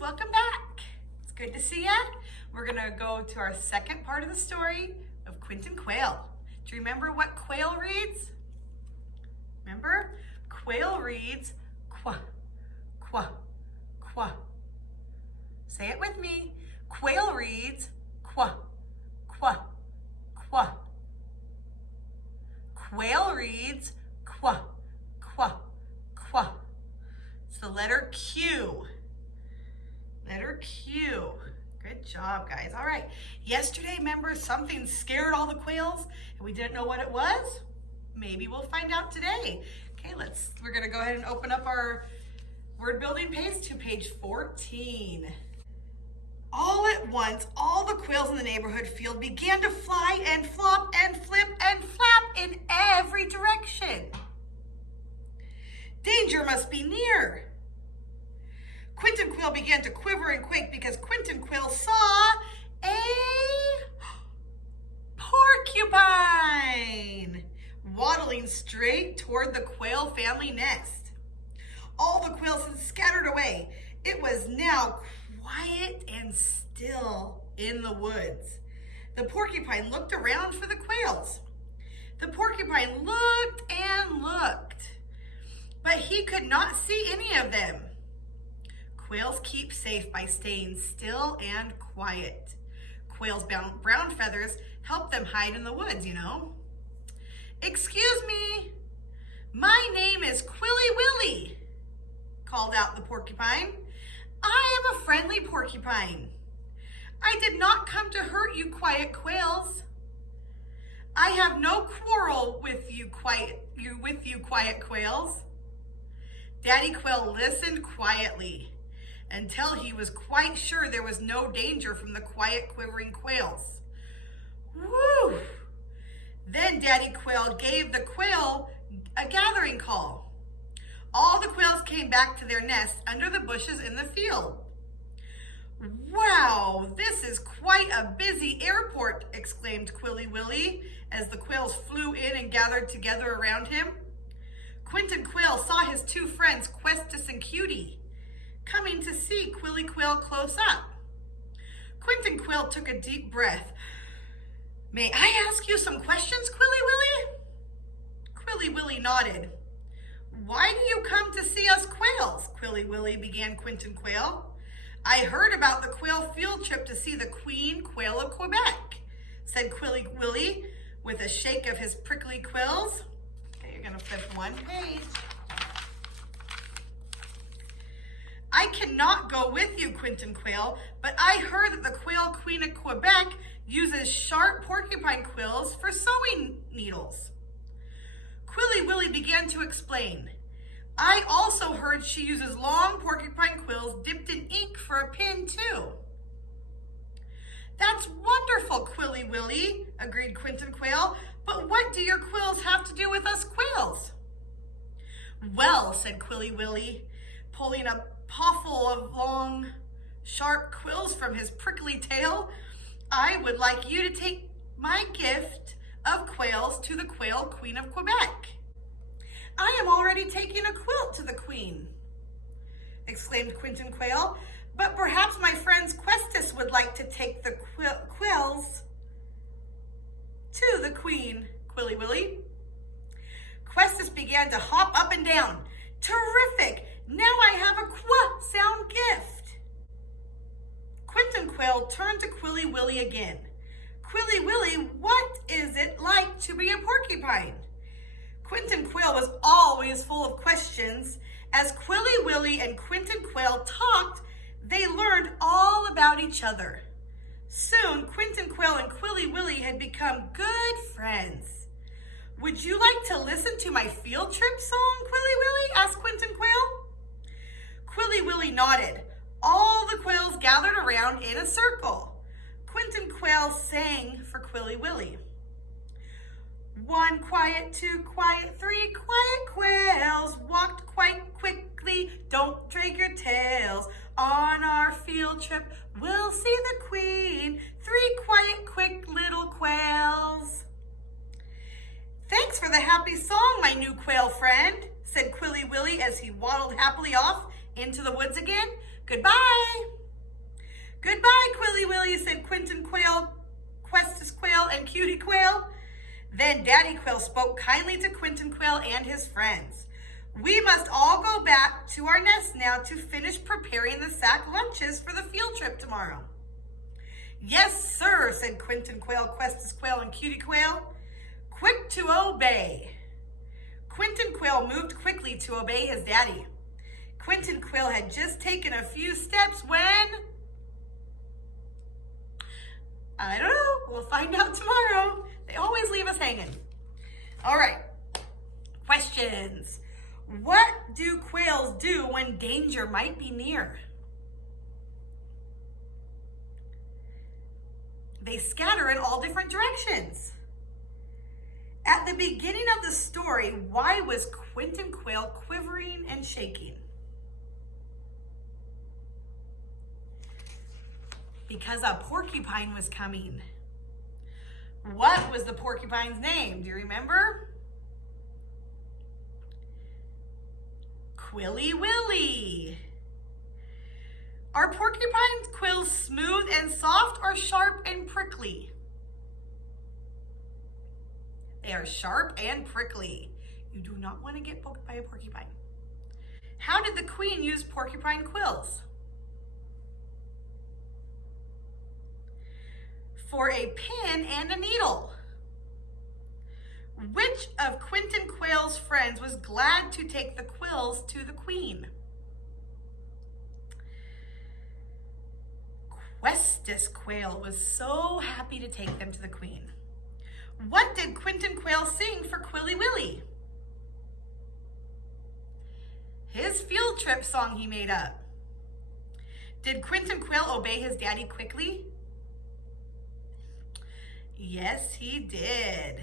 welcome back. It's good to see ya. We're gonna go to our second part of the story of Quinton Quail. Do you remember what quail reads? Remember? Quail reads qua, qua, qua. Say it with me. Quail reads qua, qua, qua. Quail reads qua, qua, qua. It's the letter Q. Letter Q. Good job, guys. All right. Yesterday, remember, something scared all the quails and we didn't know what it was? Maybe we'll find out today. Okay, we're going to go ahead and open up our word building page to page 14. All at once, all the quails in the neighborhood field began to fly and flop and flip and flap in every direction. Danger must be near. Quinton Quail began to quiver and quake because Quinton Quail saw a porcupine waddling straight toward the quail family nest. All the quails had scattered away. It was now quiet and still in the woods. The porcupine looked around for the quails. The porcupine looked and looked, but he could not see any of them. Quails keep safe by staying still and quiet. Quails' brown feathers help them hide in the woods, you know. Excuse me, my name is Quilly Willy, called out the porcupine. I am a friendly porcupine. I did not come to hurt you quiet quails. I have no quarrel with you quiet quails. Daddy Quail listened quietly until he was quite sure there was no danger from the quiet, quivering quails. Woo! Then Daddy Quail gave the quail a gathering call. All the quails came back to their nests under the bushes in the field. Wow, this is quite a busy airport, exclaimed Quilly Willy as the quails flew in and gathered together around him. Quinton Quail saw his two friends, Questus and Cutie, coming to see Quilly Quail close up. Quinton Quail took a deep breath. May I ask you some questions, Quilly Willy? Quilly Willy nodded. Why do you come to see us quails? Quilly Willy began Quinton Quail. I heard about the quail field trip to see the Queen Quail of Quebec, said Quilly Willy with a shake of his prickly quills. Okay, you're gonna flip one page. I cannot go with you, Quinton Quail, but I heard that the Quail Queen of Quebec uses sharp porcupine quills for sewing needles. Quilly Willy began to explain. I also heard she uses long porcupine quills dipped in ink for a pin too. That's wonderful, Quilly Willy, agreed Quinton Quail, but what do your quills have to do with us quails? Well, said Quilly Willy, pulling a pawful of long, sharp quills from his prickly tail, I would like you to take my gift of quails to the Quail Queen of Quebec. I am already taking a quilt to the Queen, exclaimed Quinton Quail, but perhaps my friends Questus would like to take the quills to the Queen, Quilly Willy. Questus began to hop up and down. Terrific! Now I have a qua sound gift. Quinton Quail turned to Quilly Willy again. Quilly Willy, what is it like to be a porcupine? Quinton Quail was always full of questions. As Quilly Willy and Quinton Quail talked, they learned all about each other. Soon, Quinton Quail and Quilly Willy had become good friends. Would you like to listen to my field trip song, Quilly Willy? Asked Quinton Quail. Quilly Willy nodded. All the quails gathered around in a circle. Quinton Quail sang for Quilly Willy. 1 quiet, 2 quiet, 3 quiet quails walked quite quickly. Don't drag your tails. On our field trip, we'll see the Queen. 3 quiet, quick little quails. Thanks for the happy song, my new quail friend, said Quilly Willy as he waddled happily off into the woods again. Goodbye. Goodbye, Quilly Willy, said Quinton Quail, Questus Quail, and Cutie Quail. Then Daddy Quail spoke kindly to Quinton Quail and his friends. We must all go back to our nest now to finish preparing the sack lunches for the field trip tomorrow. Yes, sir, said Quinton Quail, Questus Quail, and Cutie Quail. Quick to obey. Quinton Quail moved quickly to obey his daddy. Quinton Quail had just taken a few steps when... I don't know. We'll find out tomorrow. They always leave us hanging. All right. Questions. What do quails do when danger might be near? They scatter in all different directions. At the beginning of the story, why was Quinton Quail quivering and shaking? Because a porcupine was coming. What was the porcupine's name? Do you remember? Quilly Willy. Are porcupine quills smooth and soft or sharp and prickly? They are sharp and prickly. You do not want to get poked by a porcupine. How did the queen use porcupine quills? For a pin and a needle. Which of Quinton Quail's friends was glad to take the quills to the queen? Questus Quail was so happy to take them to the queen. What did Quinton Quail sing for Quilly Willy? His field trip song he made up. Did Quinton Quail obey his daddy quickly? Yes, he did.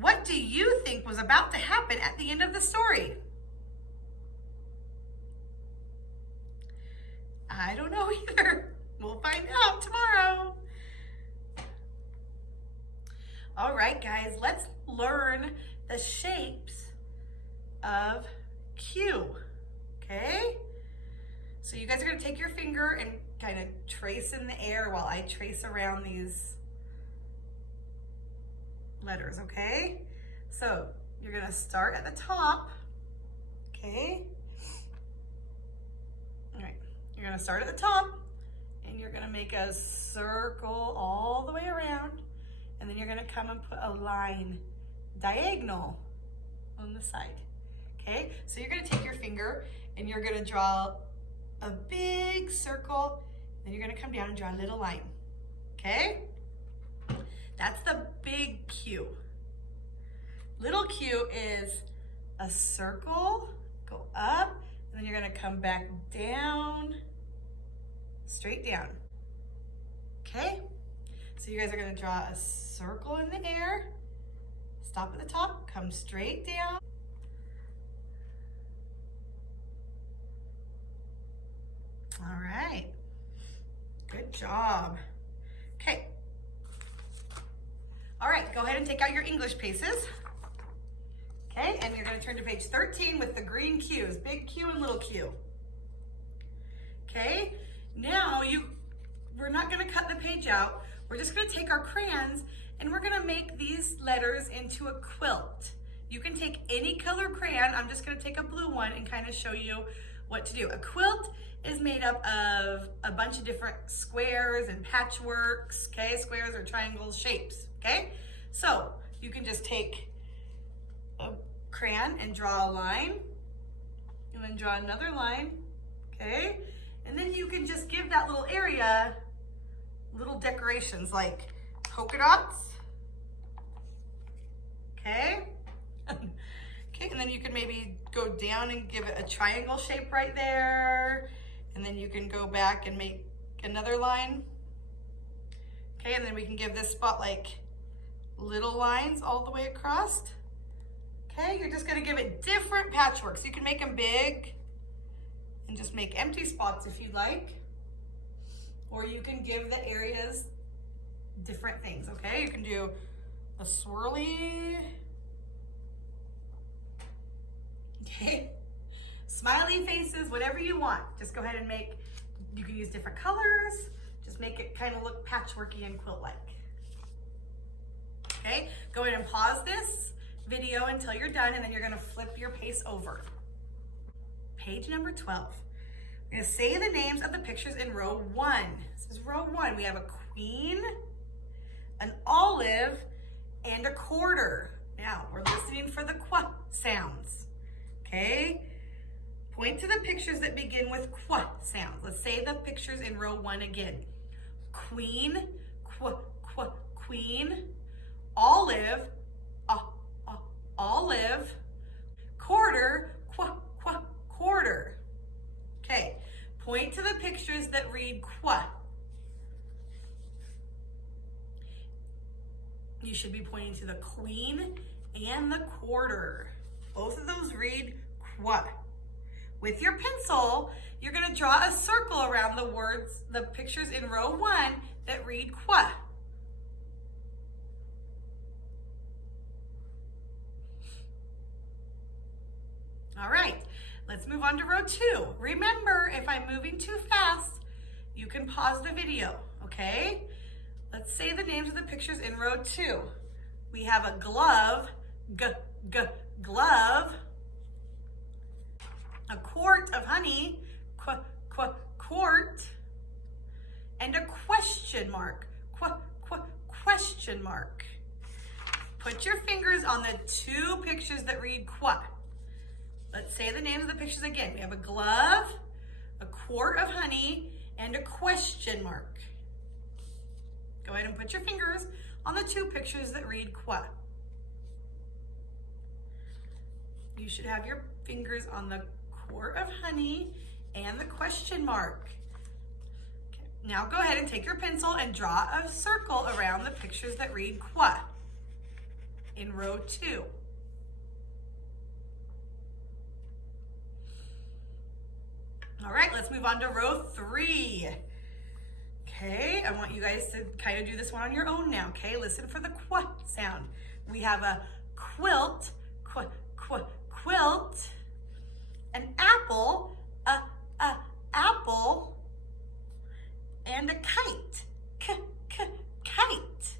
What do you think was about to happen at the end of the story? I don't know either. We'll find out tomorrow. All right, guys, let's learn the shapes of Q, okay? So you guys are gonna take your finger and kind of trace in the air while I trace around these letters, okay? So you're gonna start at the top, okay? All right, you're gonna start at the top and you're gonna make a circle all the way around, and then you're gonna come and put a line diagonal on the side, okay? So you're gonna take your finger and you're gonna draw a big circle, then you're gonna come down and draw a little line, okay? That's the big Q. Little q is a circle, go up, and then you're gonna come back down, straight down. Okay? So you guys are gonna draw a circle in the air, stop at the top, come straight down. All right, good job. Okay. All right, go ahead and take out your English paces. Okay, and you're gonna turn to page 13 with the green Q's, big Q and little q. Okay, now we're not gonna cut the page out. We're just gonna take our crayons and we're gonna make these letters into a quilt. You can take any color crayon. I'm just gonna take a blue one and kind of show you what to do. A quilt is made up of a bunch of different squares and patchworks, okay? Squares or triangles, shapes, okay? So you can just take a crayon and draw a line, and then draw another line, okay? And then you can just give that little area little decorations like polka dots, okay? Okay, and then you can maybe go down and give it a triangle shape right there, and then you can go back and make another line, okay? And then we can give this spot like little lines all the way across. Okay, you're just gonna give it different patchworks. You can make them big and just make empty spots if you'd like. Or you can give the areas different things, okay? You can do a swirly, okay? smiley faces, whatever you want. Just go ahead and make, you can use different colors. Just make it kind of look patchworky and quilt-like. Okay, go ahead and pause this video until you're done, and then you're gonna flip your pace over. Page number 12. We're gonna say the names of the pictures in row 1. This is row 1. We have a queen, an olive, and a quarter. Now, we're listening for the qu sounds, okay? Point to the pictures that begin with qu sounds. Let's say the pictures in row 1 again. Queen, queen, olive, olive, quarter, quarter. Okay, point to the pictures that read qu. You should be pointing to the queen and the quarter. Both of those read qu. With your pencil, you're gonna draw a circle around the words, the pictures in row 1 that read qu. All right, let's move on to row 2. Remember, if I'm moving too fast, you can pause the video, okay? Let's say the names of the pictures in row 2. We have a glove, glove, a quart of honey, quart, and a question mark, question mark. Put your fingers on the 2 pictures that read qu. Let's say the names of the pictures again. We have a glove, a quart of honey, and a question mark. Go ahead and put your fingers on the 2 pictures that read qu. You should have your fingers on the quart of honey and the question mark. Okay. Now go ahead and take your pencil and draw a circle around the pictures that read qu in row 2. All right, let's move on to row 3. Okay, I want you guys to kind of do this one on your own now, okay? Listen for the qu sound. We have a quilt, quilt, an apple, apple, and a kite, kite.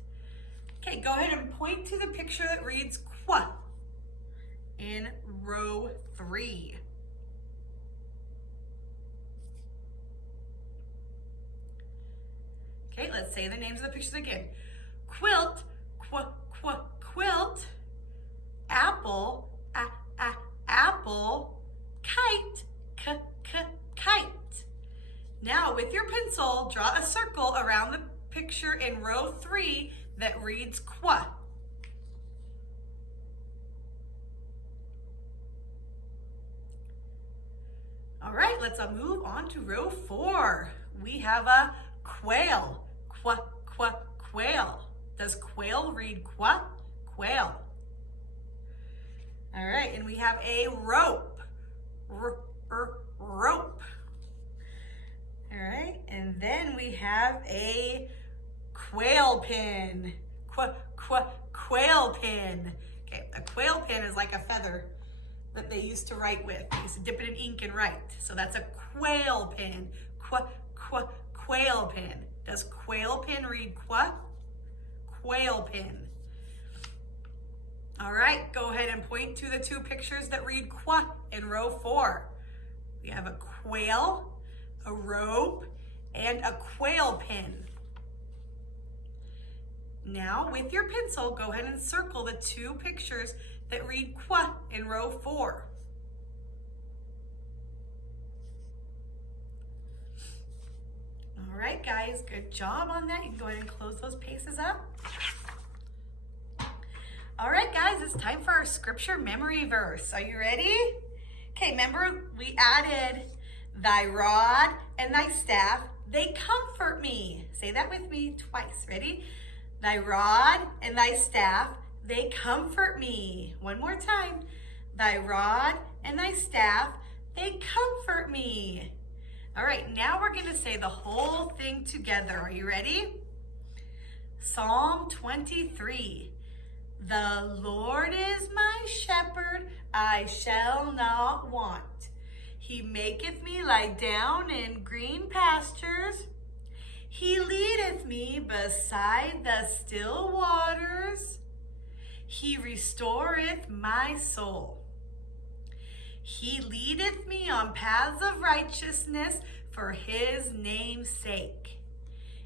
Okay, go ahead and point to the picture that reads qu in row 3. Okay, let's say the names of the pictures again. Quilt, quilt, apple, apple, kite, kite. Now with your pencil, draw a circle around the picture in row 3 that reads qu. All right, let's move on to row 4. We have a quail, quail. Does quail read qu? Quail. All right, and we have a rope, rope. All right, and then we have a quail pin, quail pin. Okay, a quail pin is like a feather that they used to write with. They used to dip it in ink and write. So that's a quail pin, quail pin. Does quail pin read qu? Quail pin. All right, go ahead and point to the 2 pictures that read qu in row 4. We have a quail, a rope, and a quail pin. Now, with your pencil, go ahead and circle the 2 pictures that read qu in row 4. All right, guys, good job on that. You can go ahead and close those paces up. All right, guys, it's time for our scripture memory verse. Are you ready? Okay, remember we added thy rod and thy staff, they comfort me. Say that with me twice. Ready? Thy rod and thy staff, they comfort me. One more time. Thy rod and thy staff, they comfort me. All right, now we're going to say the whole thing together. Are you ready? Psalm 23. The Lord is my shepherd, I shall not want. He maketh me lie down in green pastures. He leadeth me beside the still waters. He restoreth my soul. He leadeth me on paths of righteousness for his name's sake.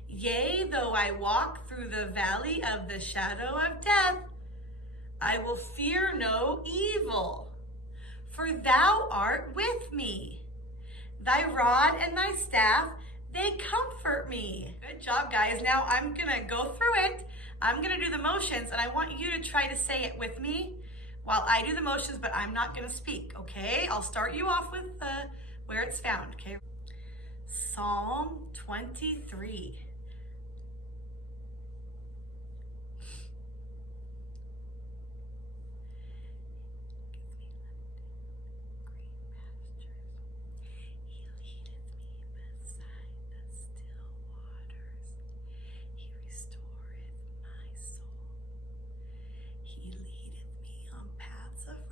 Yea, though I walk through the valley of the shadow of death, I will fear no evil, for thou art with me. Thy rod and thy staff, they comfort me. Good job, guys. Now I'm gonna go through it. I'm gonna do the motions, and I want you to try to say it with me while I do the motions, but I'm not gonna speak, okay? I'll start you off with where it's found, okay? Psalm 23.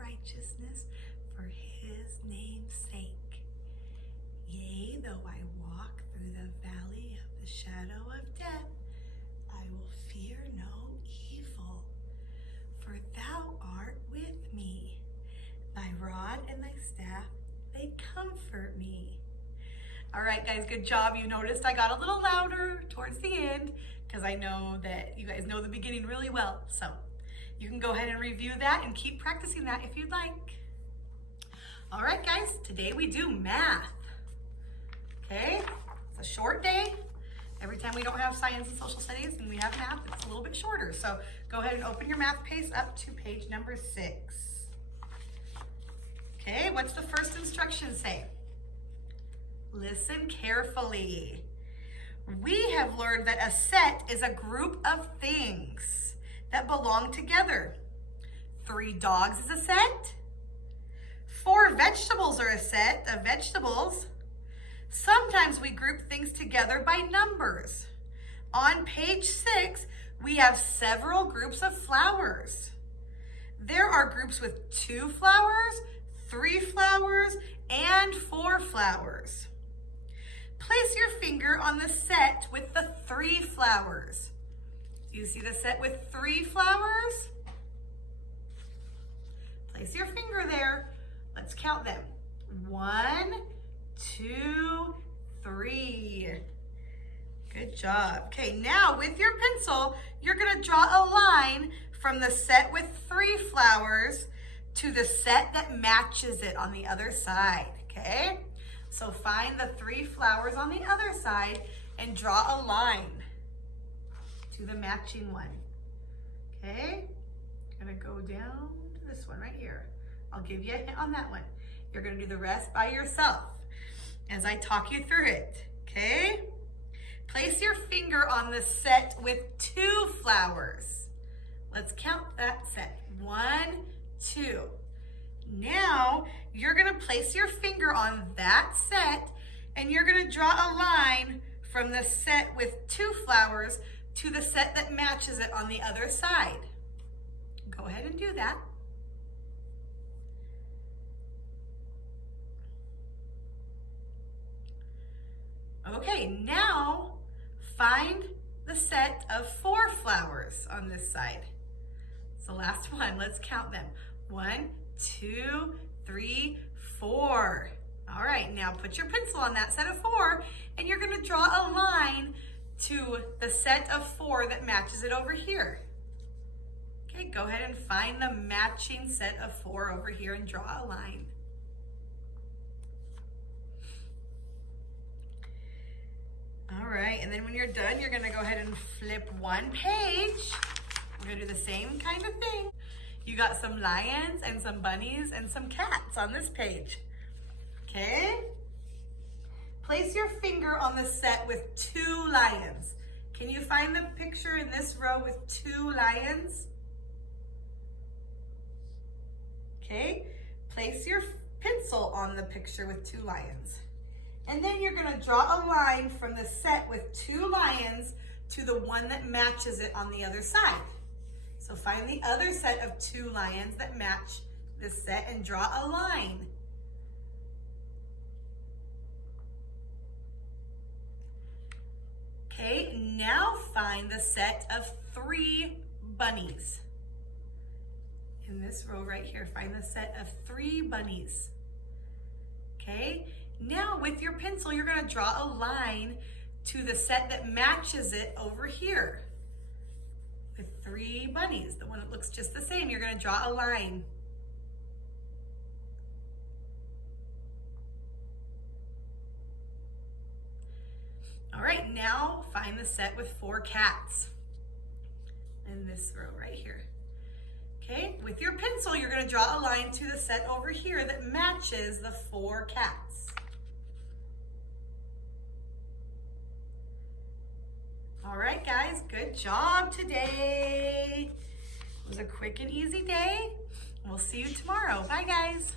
Righteousness for his name's sake. Yea, though I walk through the valley of the shadow of death, I will fear no evil, for thou art with me. Thy rod and thy staff, they comfort me. All right, guys, good job. You noticed I got a little louder towards the end because I know that you guys know the beginning really well. So you can go ahead and review that and keep practicing that if you'd like. All right, guys, today we do math. Okay, it's a short day. Every time we don't have science and social studies and we have math, it's a little bit shorter. So go ahead and open your math page up to page number 6. Okay, what's the first instruction say? Listen carefully. We have learned that a set is a group of things that belong together. 3 dogs is a set. 4 vegetables are a set of vegetables. Sometimes we group things together by numbers. On page 6, we have several groups of flowers. There are groups with 2 flowers, 3 flowers, and 4 flowers. Place your finger on the set with the 3 flowers. Do you see the set with 3 flowers? Place your finger there. Let's count them. 1, 2, 3. Good job. Okay, now with your pencil, you're gonna draw a line from the set with 3 flowers to the set that matches it on the other side, okay? So find the 3 flowers on the other side and draw a line to the matching one, okay? I'm gonna go down to this one right here. I'll give you a hint on that one. You're gonna do the rest by yourself as I talk you through it, okay? Place your finger on the set with 2 flowers. Let's count that set. 1, 2. Now, you're gonna place your finger on that set and you're gonna draw a line from the set with 2 flowers to the set that matches it on the other side. Go ahead and do that. Okay, now find the set of 4 flowers on this side. It's the last one. Let's count them. 1, 2, 3, 4. All right, now put your pencil on that set of 4 and you're gonna draw a line to the set of 4 that matches it over here. Okay, go ahead and find the matching set of 4 over here and draw a line. All right, and then when you're done, you're gonna go ahead and flip one page. We're gonna do the same kind of thing. You got some lions and some bunnies and some cats on this page, okay? Place your finger on the set with 2 lions. Can you find the picture in this row with 2 lions? Okay, place your pencil on the picture with 2 lions. And then you're gonna draw a line from the set with 2 lions to the one that matches it on the other side. So find the other set of 2 lions that match this set and draw a line. Okay, now find the set of 3 bunnies. In this row right here, find the set of 3 bunnies. Okay, now with your pencil, you're gonna draw a line to the set that matches it over here. With 3 bunnies, the one that looks just the same, you're gonna draw a line. All right, now find the set with 4 cats. In this row right here. Okay, with your pencil, you're gonna draw a line to the set over here that matches the 4 cats. All right, guys, good job today. It was a quick and easy day. We'll see you tomorrow. Bye, guys.